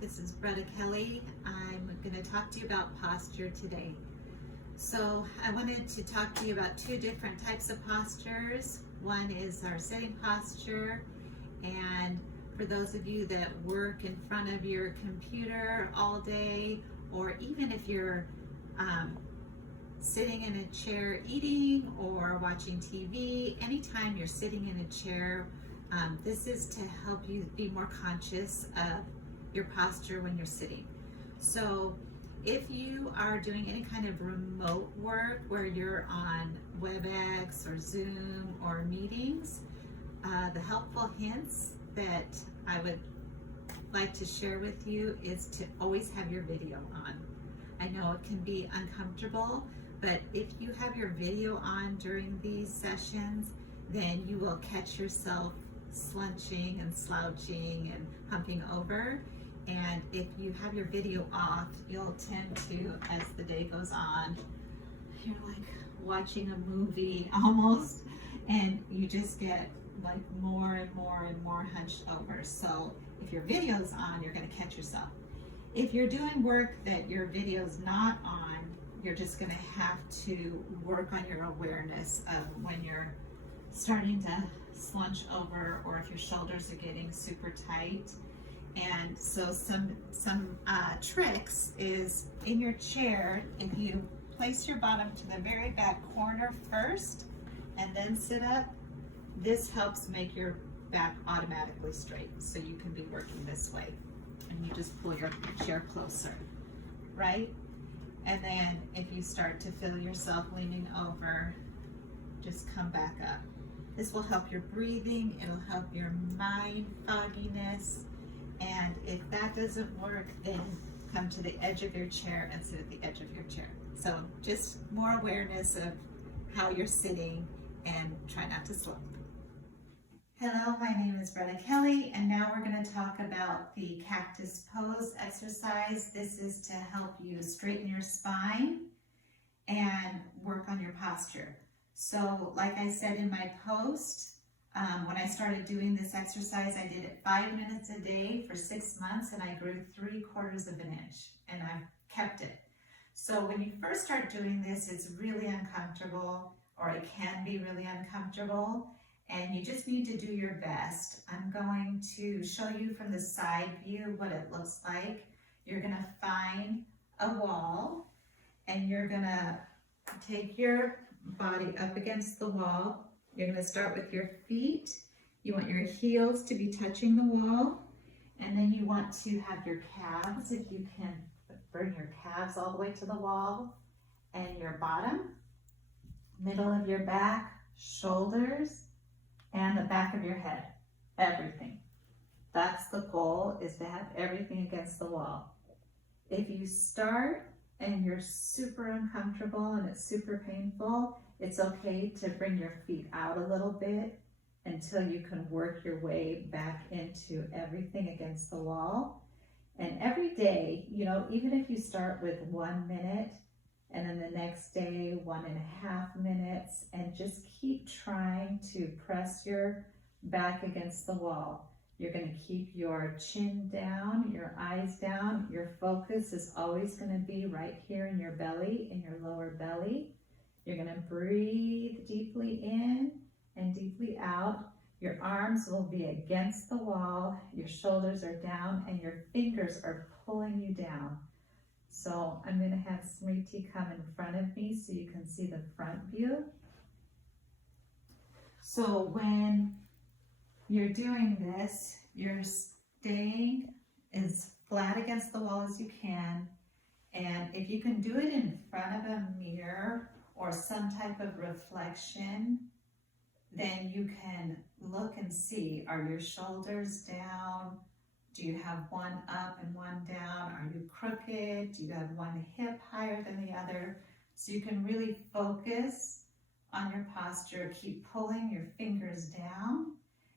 this is Bretta Kelly. I'm going to talk to you about posture today. So I wanted to talk to you about two different types of postures. One is our sitting posture, and for those of you that work in front of your computer all day, or even if you're sitting in a chair eating or watching TV, anytime you're sitting in a chair, this is to help you be more conscious of your posture when you're sitting. So if you are doing any kind of remote work where you're on WebEx or Zoom or meetings, the helpful hints that I would like to share with you is to always have your video on. I know it can be uncomfortable, but if you have your video on during these sessions, then you will catch yourself slunching and slouching and humping over. And if you have your video off, you'll tend to, as the day goes on, you're like watching a movie almost, and you just get like more and more and more hunched over. So if your video's on, you're going to catch yourself. If you're doing work that your video's not on, you're just going to have to work on your awareness of when you're starting to slunch over, or if your shoulders are getting super tight. And so some tricks is in your chair, if you place your bottom to the very back corner first and then sit up, this helps make your back automatically straight, so you can be working this way. And you just pull your chair closer, right? And then if you start to feel yourself leaning over, just come back up. This will help your breathing, it'll help your mind fogginess. And if that doesn't work, then come to the edge of your chair and sit at the edge of your chair. So just more awareness of how you're sitting and try not to slip. Hello, my name is Bretta Kelly, and now we're going to talk about the cactus pose exercise. This is to help you straighten your spine and work on your posture. So like I said in my post, when I started doing this exercise, I did it 5 minutes a day for 6 months, and I grew 3/4 of an inch, and I've kept it. So when you first start doing this, it's really uncomfortable, or it can be really uncomfortable, and you just need to do your best. I'm going to show you from the side view what it looks like. You're gonna find a wall, and you're gonna take your body up against the wall. You're going to start with your feet. You want your heels to be touching the wall, and then you want to have your calves, if you can bring your calves all the way to the wall, and your bottom, middle of your back, shoulders, and the back of your head, everything. That's the goal, is to have everything against the wall. If you start and you're super uncomfortable and it's super painful, it's okay to bring your feet out a little bit until you can work your way back into everything against the wall. And every day, you know, even if you start with 1 minute and then the next day 1.5 minutes, and just keep trying to press your back against the wall. You're going to keep your chin down, your eyes down. Your focus is always going to be right here in your belly, in your lower belly. You're going to breathe deeply in and deeply out. Your arms will be against the wall, your shoulders are down, and your fingers are pulling you down. So I'm going to have Smriti come in front of me so you can see the front view. So when you're doing this, you're staying as flat against the wall as you can. And if you can do it in front of a mirror or some type of reflection, then you can look and see, are your shoulders down? Do you have one up and one down? Are you crooked? Do you have one hip higher than the other? So you can really focus on your posture, keep pulling your fingers down.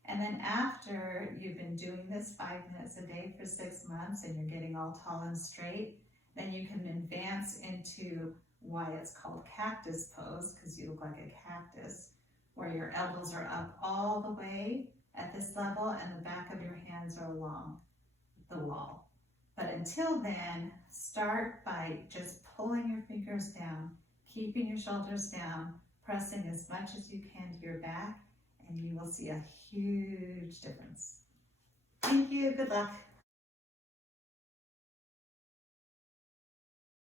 And then after you've been doing this 5 minutes a day for 6 months and you're getting all tall and straight, then you can advance into why it's called cactus pose, because you look like a cactus, where your elbows are up all the way at this level and the back of your hands are along the wall. But until then, start by just pulling your fingers down, keeping your shoulders down, pressing as much as you can to your back, and you will see a huge difference. Thank you. Good luck.